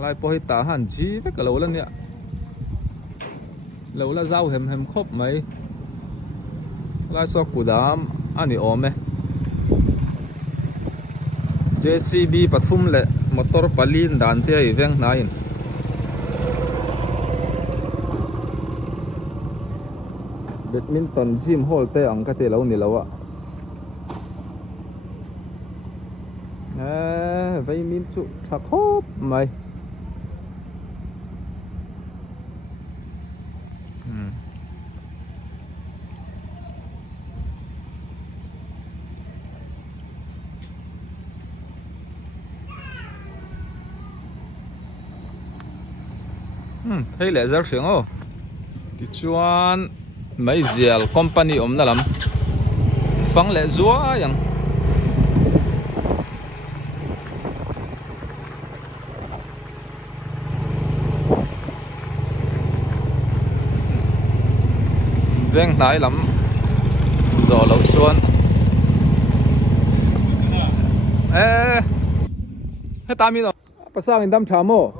lại po ta hàn chí với cả lẩu lần nhỉ, lẩu là rau hầm hầm khốp mấy lại so củ đám anh đi ôm ấy JCB pathum le motor palin dan te ai veng nain badminton gym hall te ang ka te lo ni lo a vei min chu thak khop mai thấy lẽ rất sướng ô thì chuan Meizial company na lam phang lẽ zua yang veng nai lắm gió lâu xuân hết tam rồi pasang in dam chamo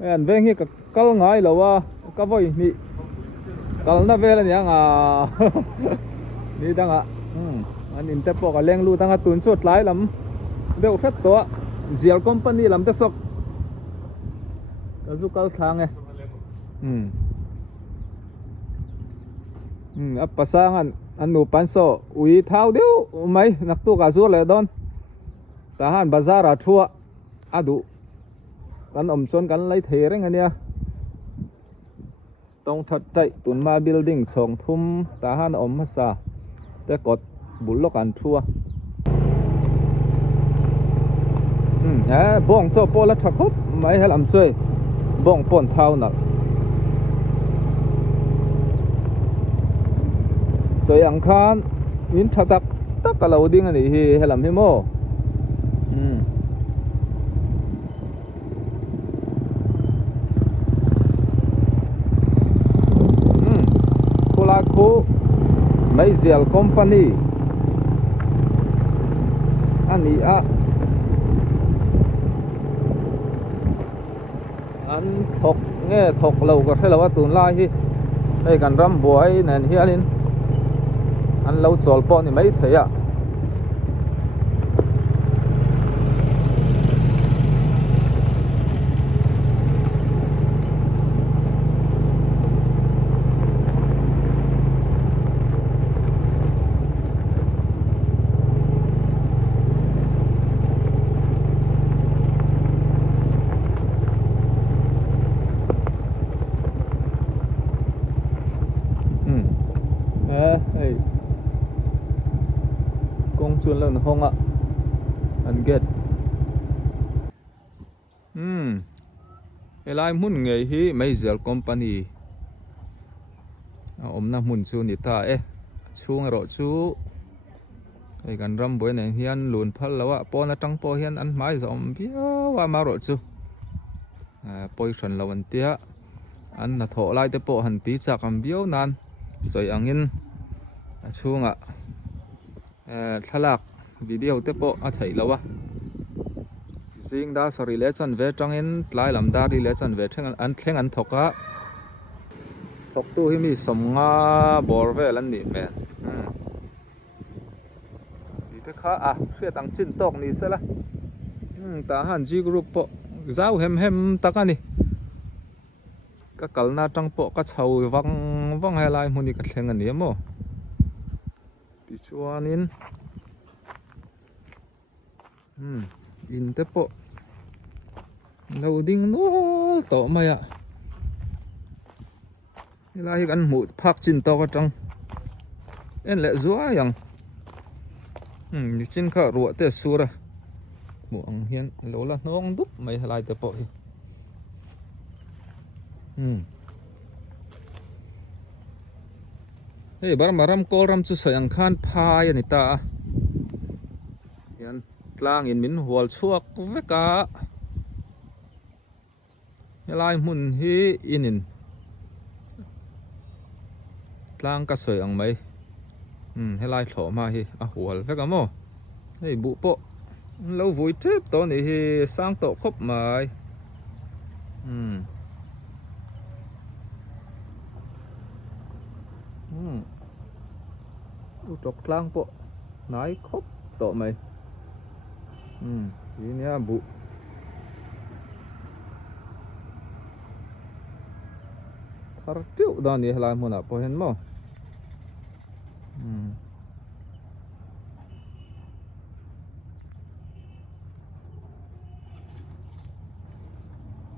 anh veng hi kal ngai lawa ka voi ni kal na vela ni anga ni danga an in te po ka leng lu tanga tun chot lai lam deu khat to Zial company lam te sok ka zu kal thang e ap pasang an nu pan so ui thau deu mai nak tu ka zu le don ta han bazar a thua adu kan om chon kan lấy thế reng ania tông thật chạy tun ma building chong thum ta han om ma sa te kot bulok an thua bong cho po la thakop mai hel am chơi bong pon thau na soi ang khan in thatak tak ka lo ding ani hi helam hi mo khu Meizial company ani a an thok nghe thok lâu ka thela tun lai hi đây kan ram buai nen hialin an lo chol po ni mai theya công chuan lần hong ạ anh get elai mun ngei hi Meizial company om na mun chu ni ta chung ro chu ai kan ram boi neng hian lun phal lawa pon atang po hian an mai zom bia wa ma ro chu poi thran lawan tia an na tho lai te po han ti chak am bio nan soi angin chunga thalak video te po a thei lawa jing da sari le chan ve tangin tlai lam da ri le chan ve thleng an thoka thok tu hi mi somnga bor ve lan ni me te kha hria tang chin tok ni sela ta han ji group po zau hem takani ka kalna tang po ka chho wang helai huni ka thleng ani mo ti chuanin in te po loading no to maya helai kan mu phak chin to ka tang en le zua yang ni chin kha ruwa te sura mu ang hian lo la nong dup mai helai te po hi hey bar maram kol ram chu sayang khan phai ani ta yan tlang in min hual chuak veka helai mun hi inin tlang ka soi ang mai helai thlo ma hi a hual veka mo hey bu po lâu vui trip to này thì sang tổ khóc mà trọc lang po nái khóc tổ mày ini nha bu thar tiêu đó này là một nào po hen mo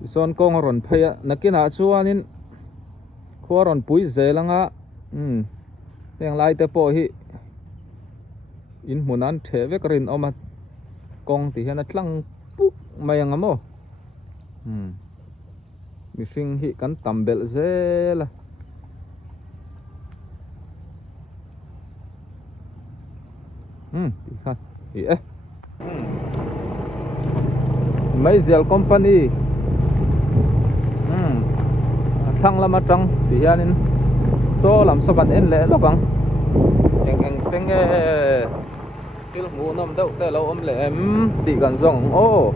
son kong ron phaya nakina chuanin khuaron pui zelanga heng lai te po hi in hunan theve karin oma kong ti hian atlang puk mai anga mo mi hring hi kan tambel zela ti khan hi Meizial company thang Lamah trăng thì hianin so làm sao bạn en lẽ lokangeng teng til ngu nom deuh te lo om le em ti kan zong o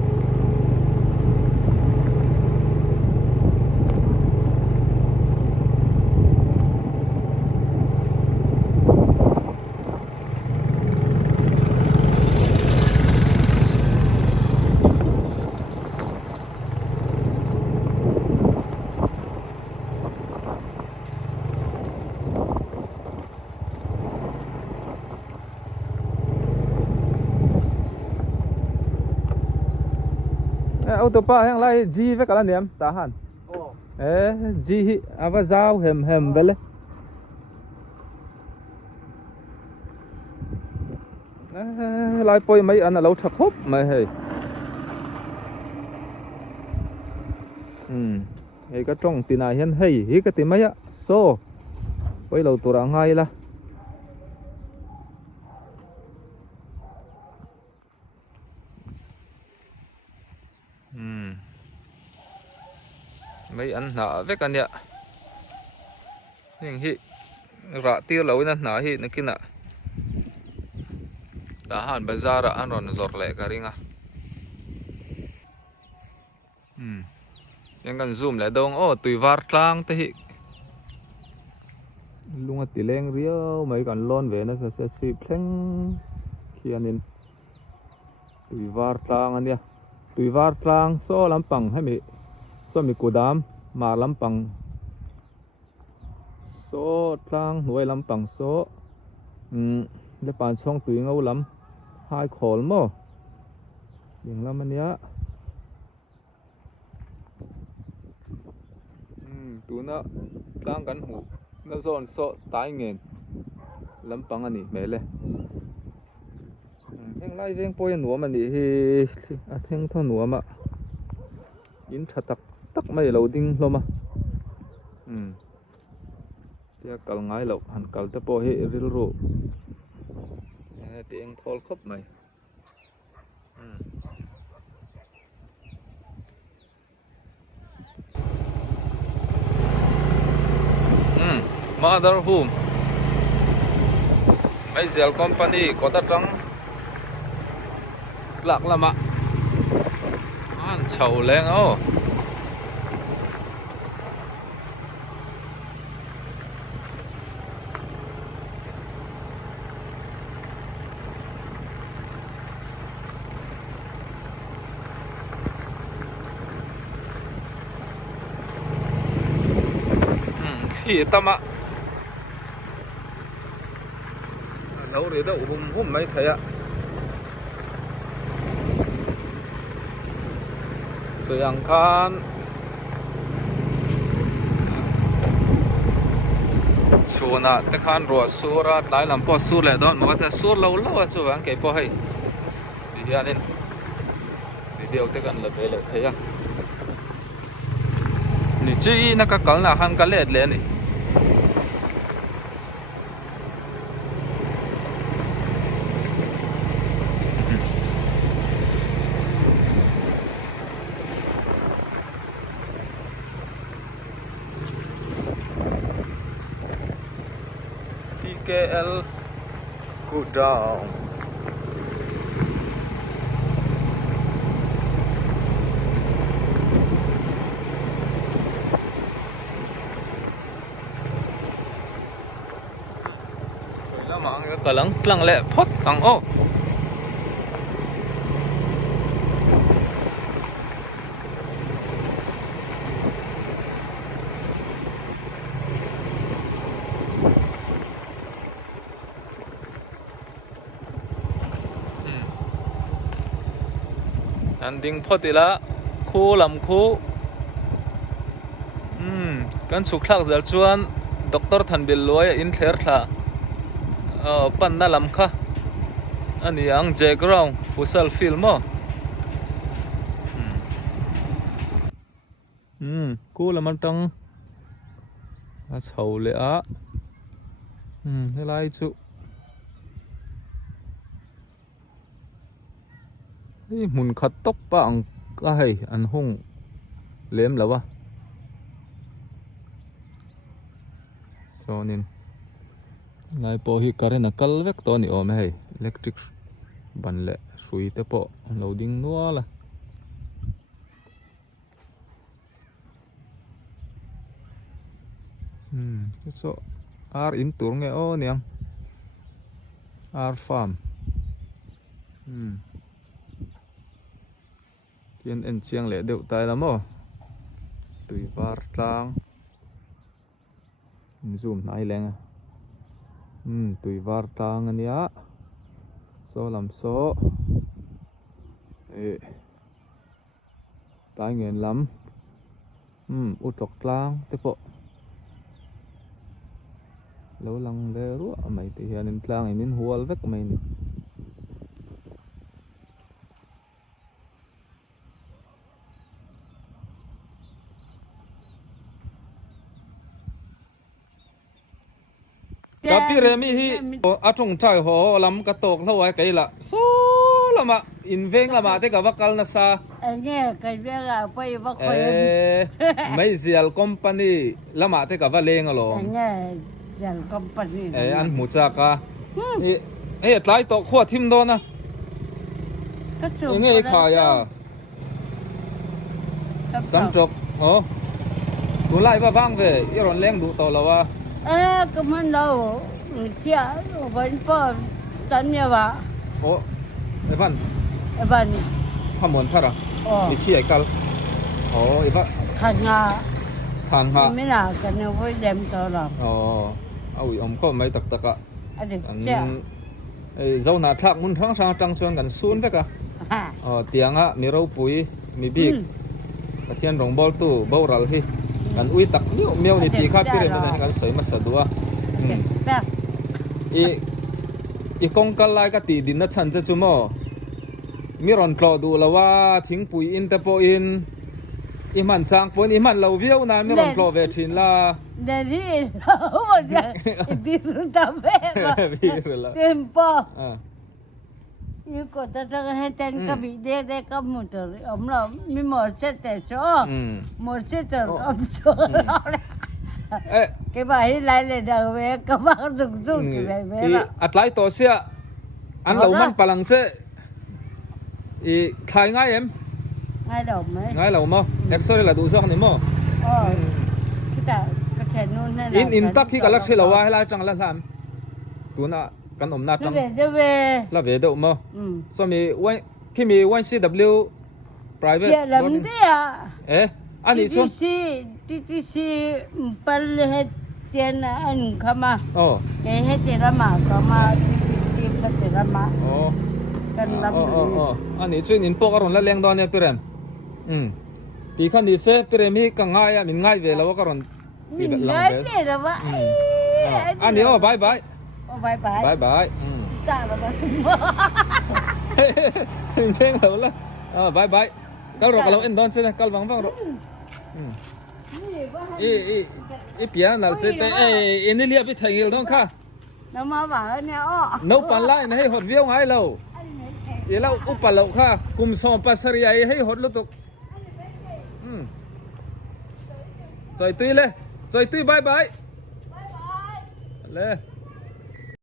ô tô pa hang lai G với cả là niệm ta hẳn G ava dao hem vele lai poi mấy anh là lâu thật húp mà hề cái trong tiền này hiện hay hi cái tiền mấy á so quay lâu tụi ngay là mấy anh nợ với cái nè hình hi rạ tiêu lâu nên nợ hi nó kia nè đã hẳn bây giờ đã ăn rồi giọt lẹ cả riêng à nhưng cần zoom lại đông ô tùy var trang thế hi luôn tỷ lệ riêu mấy con lon về nó sẽ sweep phèn kia nên tùy var trang anh nha tùy var trang so làm bằng hay mi so mi cố đam mà làm bằng so trang nuôi làm bằng so để bàn xong tùy ngâu lắm hai khổ mà đừng làm anh nhá tụi nó trang cắn hủ nó dọn so tái nghiền lắm bằng anh mẹ lên thằng lai veng poi nuo mà nị hi thằng thằng nuo mà in chặt tắc mấy lâu đinh lo mà tia cào ngay lâu hẳn cào tới po hi ril ru tiếng thol khóc mày mother home Meizial company có tất trắng lạc Lamah ăn chầu lên ô khi tâm ạ nấu để đậu hôm mấy thấy ạ rồi ăn khan số na te khan ro số ra lại làm po số lại đó mà ta số lâu lâu số ăn cái po hay thì anh nên video te kan là về lại thấy à ni chi na ka kal na han ka let le ni KL go down กำลังกลังเละพดกังโออันดิ้งพอดีละคู่ลำคู่กันสุขลักษณ์จวนด็อกเตอร์ทันเบลลอยอินเทอร์ท่าปันน่าลำค่ะอันนี้ยังเจกราวฟุตซอลฟิลม์คู่ละมันตั้งเฉาเลยอ่ะให้ไล่จุนี่หมุนขัดตกปังก็ให้อันห้องเลี้ยมแล้ววะตอนนี้นายพอฮิการ์นักเล็กตอนนี้โอ้ไม่ให้อิเล็กทริกบันเละสุยเตปอโหลดดิ้งนัวละso R in tur nge o niang R farm kian en chiang le deuh tai lam o tui var tlang zoom nai leng tui var tlang ania so lam so tai ngen lam utok tlang te po lâu lăng về rúa mày thì hiện nên tlang ấy mình hual vét mày nè tapi Remi hi atung thai ho lam ka tok lawai kai la so lama inveng lama te ka vakal na sa nghe cái việc là phải bắt khởi Meizial company lama te ka valeng alo nghe chẳng company an muchaka tlai to khwa thim do na nghe khaya samchok tu lai va wang ve iron leng du to lawa cái món đâu chia vẫn có sẵn như vậy Evan Evan hamon thara mi chi ai kal Evan thằng ha mình là cái nó phải đem to lắm ui có mấy tắc tắc chia dâu nát thạc muốn thắng sang trăng xuân gần xuân vậy cả tiếng mi rau pui mi big cái thiên rồng bol tu bầu rал hi gần ui tắc miêu miêu ni ti khác cái này gần sấy mà sadu i kong kal lai ka ti din na chan cha chumo mi ron tlo du lawa thing pui in te po in i man chang pon i man lo viau na mi ron tlo ve thin la để đi đâu mà đi luôn tao về tempo như có ta ta hay tên cái bị đe đe cái một rồi ông là mi một chết để cho một chết rồi ông cho cái bài lại là đầu về các bác dùng cái bài về là lại to xia ăn lẩu man palang che khai ngay em ngay lẩu mo extra là đủ xong này mo in tắc khi cả lắc xe lẩu hay là chẳng là làm tu na căn ôm na trăng là về đâu mo so mi khi mi 1CW private làm thế à anh đi xuống TTC bal hết tiền anh kama cái hết tiền Lamah kama TTC hết tiền Lamah cần làm anh đi chuyên in bốc ở là leng đó nè pirem thì khăn đi xe pirem hi càng ngay mình ngay về là có còn mình ngay về rồi vậy anh đi bye bye bye bye chả là mình khen lâu là bye bye câu rồi kalau endon xe câu vắng vắng rồi bia nào sẽ ini lihat bị thay hiểu không kha nó mà bảo nè nấu pan lại này hot view ngay lâu vậy lâu upa lâu kha kum som pasari ai hay hot lúc tục rồi tui bye bye le